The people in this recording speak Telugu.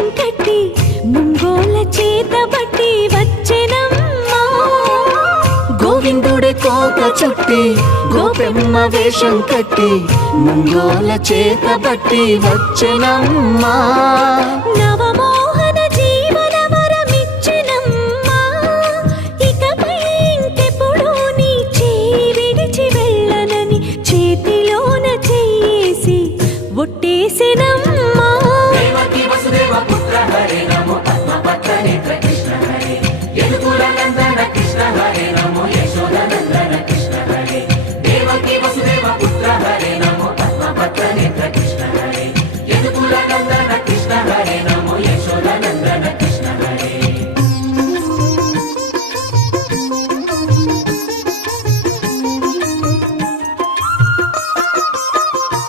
వేషం కట్టి ముంగోల చేతబట్టి వచ్చెనమ్మా. గోవిందుడి కోక చుట్టి గోపెమ్మ వేషం కట్టి ముంగోల చేతబట్టి వచ్చెనమ్మా. నవమోహన జీవన వరమిచ్చెనమ్మా. ఇకపై ఇంకెప్పుడు నీ చేయి విడిచి వెళ్ళనని చేతిలోన చెయ్యేసి ఒట్టేసెనమ్మా.